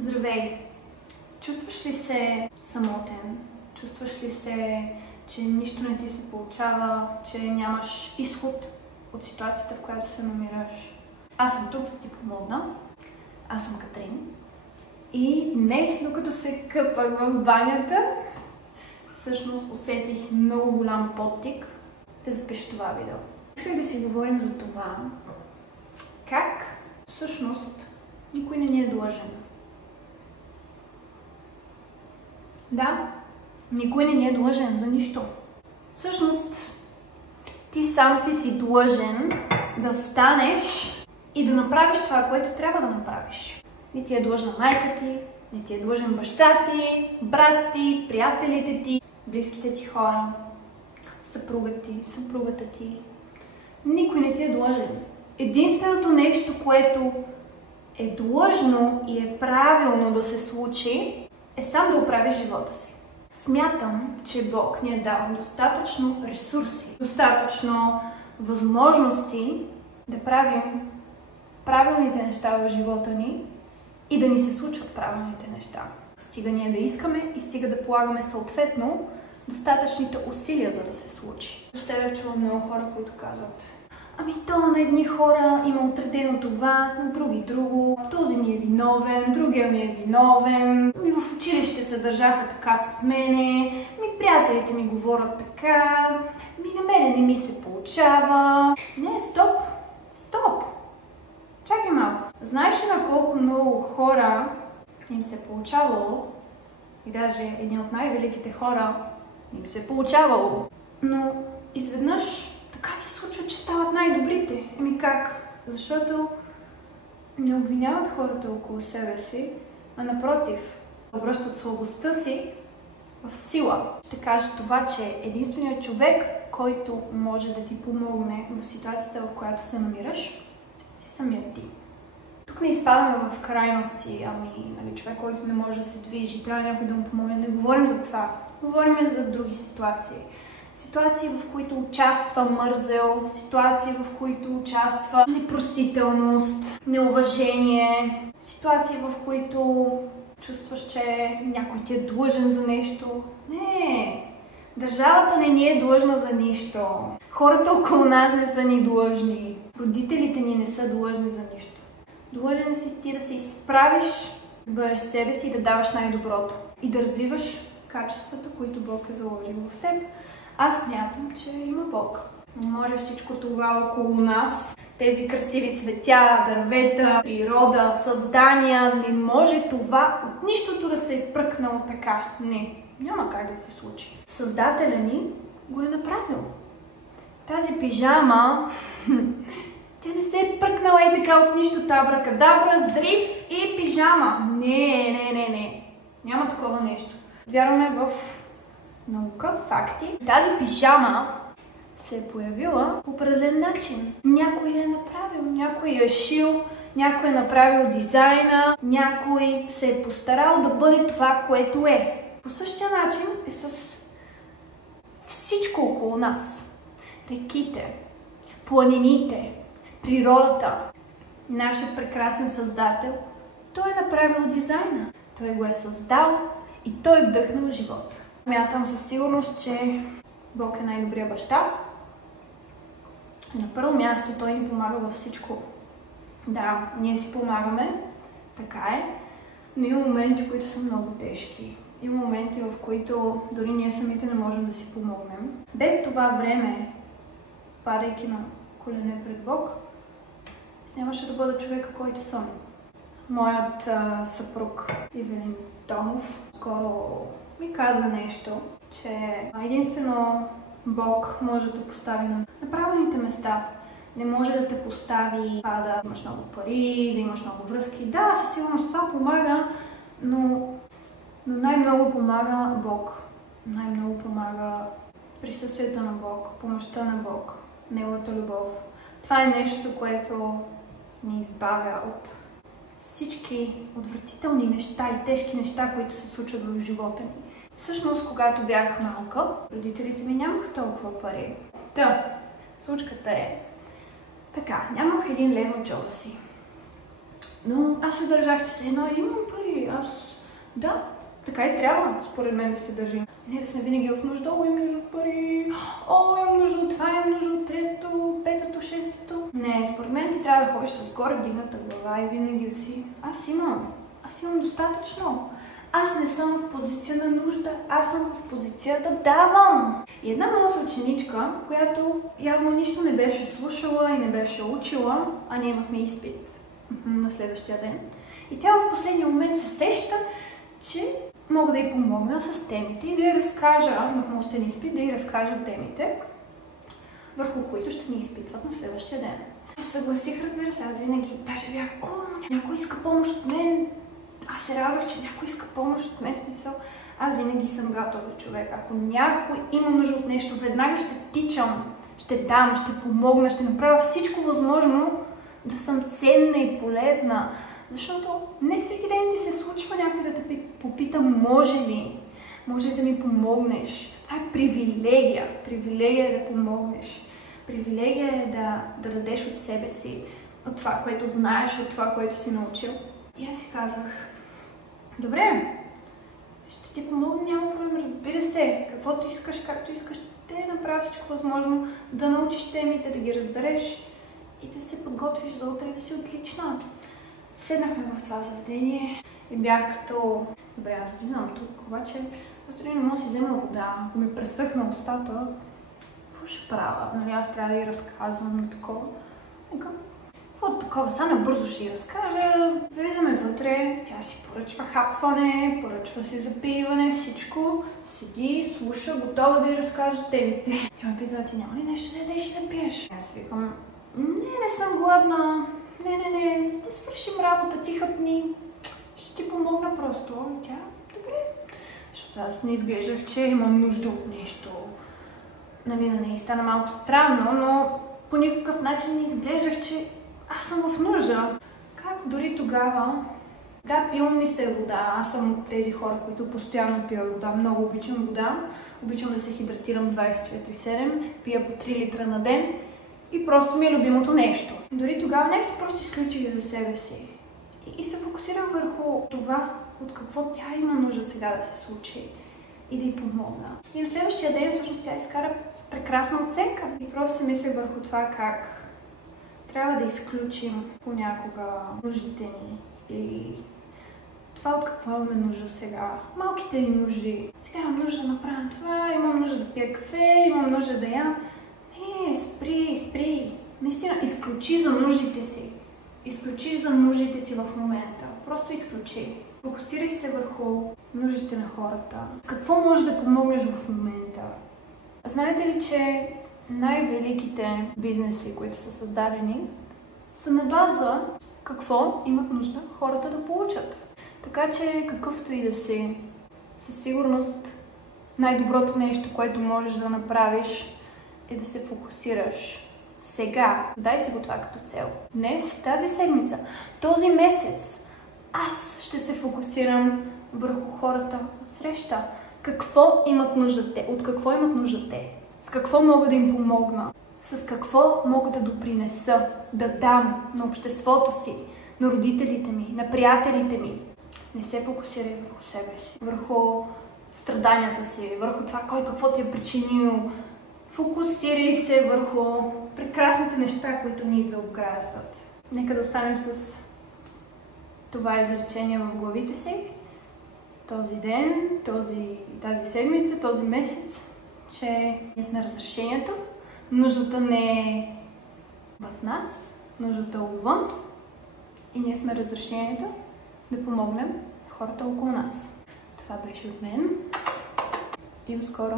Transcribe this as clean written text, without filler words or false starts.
Здравей! Чувстваш ли се самотен? Чувстваш ли се, че нищо не ти се получава, че нямаш изход от ситуацията, в която се намираш? Аз съм тук да ти помогна. Аз съм Катрин. И днес, докато се къпах в банята, всъщност усетих много голям подтик да запиша това видео. Исках да си говорим за това, как всъщност никой не ни е длъжен. Да, никой не ни е длъжен за нищо. Всъщност, ти сам си длъжен да станеш и да направиш това, което трябва да направиш. Не ти е длъжна майка ти, не ти е длъжен баща ти, брат ти, приятелите ти, близките ти хора, съпругата ти, съпругата ти. Никой не ти е длъжен. Единственото нещо, което е длъжно и е правилно да се случи, е сам да оправиш живота си. Смятам, че Бог ни е дал достатъчно ресурси, достатъчно възможности да правим правилните неща в живота ни и да ни се случват правилните неща. Стига ние да искаме и стига да полагаме съответно достатъчните усилия, за да се случи. Последно чувам много хора, които казват: ами то на едни хора има отредено това, на други друго, този ми е виновен, другия ми е виновен, ми в училище се държаха така с мене, ми приятелите ми говорят така, ми на мене не ми се получава. Не, стоп! Чакай малко. Знаеш ли на колко много хора им се е получавало, и даже едни от най-великите хора им се е получавало, но изведнъж така се случва, че стават най-добрите. Еми как? Защото не обвиняват хората около себе си, а напротив, обръщат слабостта си в сила. Ще кажа това, че единственият човек, който може да ти помогне в ситуацията, в която се намираш, си самият ти. Тук не изпадаме в крайности, нали, човек, който не може да се движи, трябва някой да му помогне. Не говорим за това. Говорим за други ситуации. Ситуации, в които участва мързел, ситуации, в които участва непростителност, неуважение, ситуации, в които чувстваш, че някой ти е длъжен за нещо. Не! Държавата не ни е длъжна за нищо. Хората около нас не са ни длъжни. Родителите ни не са длъжни за нищо. Длъжен си ти да се изправиш, да бъдеш себе си и да даваш най-доброто. И да развиваш качествата, които Бог е заложил в теб. Аз смятам, че има Бог. Не може всичко това около нас, тези красиви цветя, дървета, природа, създания, не може това от нищото да се е пръкнало така. Не, няма как да се случи. Създателя ни го е направил. Тази пижама, тя не се е пръкнала и така от нищото, абракадабра, зрив и пижама. Не. Няма такова нещо. Вярваме в наука, факти. Тази пижама се е появила по определен начин. Някой я е направил, някой я е шил, някой е направил дизайна, някой се е постарал да бъде това, което е. По същия начин е с всичко около нас. Реките, планините, природата. Нашият прекрасен създател, той е направил дизайна. Той го е създал и той е вдъхнал живота. Смятам със сигурност, че Бог е най-добрия баща. На първо място той ни помага във всичко. Да, ние си помагаме, така е, но има моменти, които са много тежки. Има моменти, в които дори ние самите не можем да си помогнем. Без това време, падайки на колене пред Бог, аз нямаше да бъда човека, който съм. Моят съпруг Ивелин Томов скоро ми каза нещо, че единствено Бог може да те постави на правилните места. Не може да те постави да имаш много пари, да имаш много връзки. Да, със сигурност това помага, но най-много помага Бог. Най-много помага присъствието на Бог, помощта на Бог, Неговата любов. Това е нещо, което ни избавя от всички отвратителни неща и тежки неща, които се случват в живота ни. Всъщност, когато бях малка, родителите ми нямаха толкова пари. Случката е така, нямах 1 лев в джоба си. Но аз се държах, че се едно имам пари. Да, така и трябва, според мен, да се държим. Не да сме винаги в нужда, имам нужда от пари, имам нужда от това, имам нужда от третото, петото, шестото. Не, според мен ти трябва да ходиш с горе вдигната глава и винаги да си. Аз имам достатъчно. Аз не съм в позиция на нужда, аз съм в позиция да давам. И една моя съученичка, която явно нищо не беше слушала и не беше учила, а ние имахме изпит на следващия ден. И тя в последния момент се сеща, че мога да й помогна с темите и да й разкажа, имахме устен изпит, да й разкажа темите, върху които ще ни изпитват на следващия ден. Съгласих, разбира се, аз винаги даже бях, някой иска помощ от мен. Аз се радвах, че някой иска помощ от мен, смисъл. Аз винаги съм готов човек. Ако някой има нужда от нещо, веднага ще тичам, ще дам, ще помогна, ще направя всичко възможно да съм ценна и полезна. Защото не всеки ден ти се случва някой да те попита, може ли да ми помогнеш. Това е привилегия. Привилегия е да помогнеш. Привилегия е да дадеш от себе си, от това, което знаеш, от това, което си научил. И аз си казах, добре, ще ти помогна, няма проблем, разбира се, каквото искаш, както искаш, те направи всичко възможно, да научиш темите, да ги разбереш и да се подготвиш за утре и да си отлична. Седнахме в това заведение и бях като, добре, аз влизам тук, обаче аз дори не мога да си взема вода, ако ми пресъхна устата, какво ще правя? Нали, аз трябва да й разказвам на такова. Какво такова? Сега набързо ще й разкажа. Влизаме вътре, тя си поръчва хапване, поръчва си запиване, всичко. Седи, слуша, готова да й разкаже темите. Тя ме пита, ти няма ли нещо да ядеш и да пиеш? Аз викам, не съм гладна. Не свършим работа, ти хъпни. Ще ти помогна просто. И тя, добре. Защото аз не изглеждах, че имам нужда от нещо. Нали, на нея стана малко странно, но по никакъв начин не изглеждах, че аз съм в нужда. Как дори тогава, да, пилам ми се вода. Аз съм от тези хора, които постоянно пия вода. Много обичам вода. Обичам да се хидратирам 24/7. Пия по 3 литра на ден. И просто ми е любимото нещо. Дори тогава не се просто изключих за себе си. И се фокусирах върху това, от какво тя има нужда сега да се случи. И да й помогна. И на следващия ден всъщност тя изкара прекрасна оценка. И просто се мисля върху това как трябва да изключим понякога нуждите ни и това от какво имаме нужда сега. Малките ни нужди. Сега имам нужда да направя това, имам нужда да пия кафе, имам нужда да ям. Не, спри. Наистина, изключи за нуждите си. Изключиш за нуждите си в момента. Просто изключи. Фокусирай се върху нуждите на хората. С какво можеш да помогнеш в момента? Знаете ли, че най-великите бизнеси, които са създадени, са на база какво имат нужда хората да получат. Така че какъвто и да си, със сигурност най-доброто нещо, което можеш да направиш, е да се фокусираш. Сега, дай си го това като цел. Днес, тази седмица, този месец, аз ще се фокусирам върху хората от среща. Какво имат нужда те? От какво имат нужда те? С какво мога да им помогна? С какво мога да допринеса, да дам на обществото си, на родителите ми, на приятелите ми? Не се фокусирай върху себе си, върху страданията си, върху това кой какво ти е причинил. Фокусирай се върху прекрасните неща, които ни заобграждат. Нека да останем с това изречение в главите си. Този ден, тази седмица, този месец, че ние сме разрешението. Нуждата не е в нас, нуждата е отвън. И ние сме разрешението да помогнем хората около нас. Това беше от мен. И до скоро!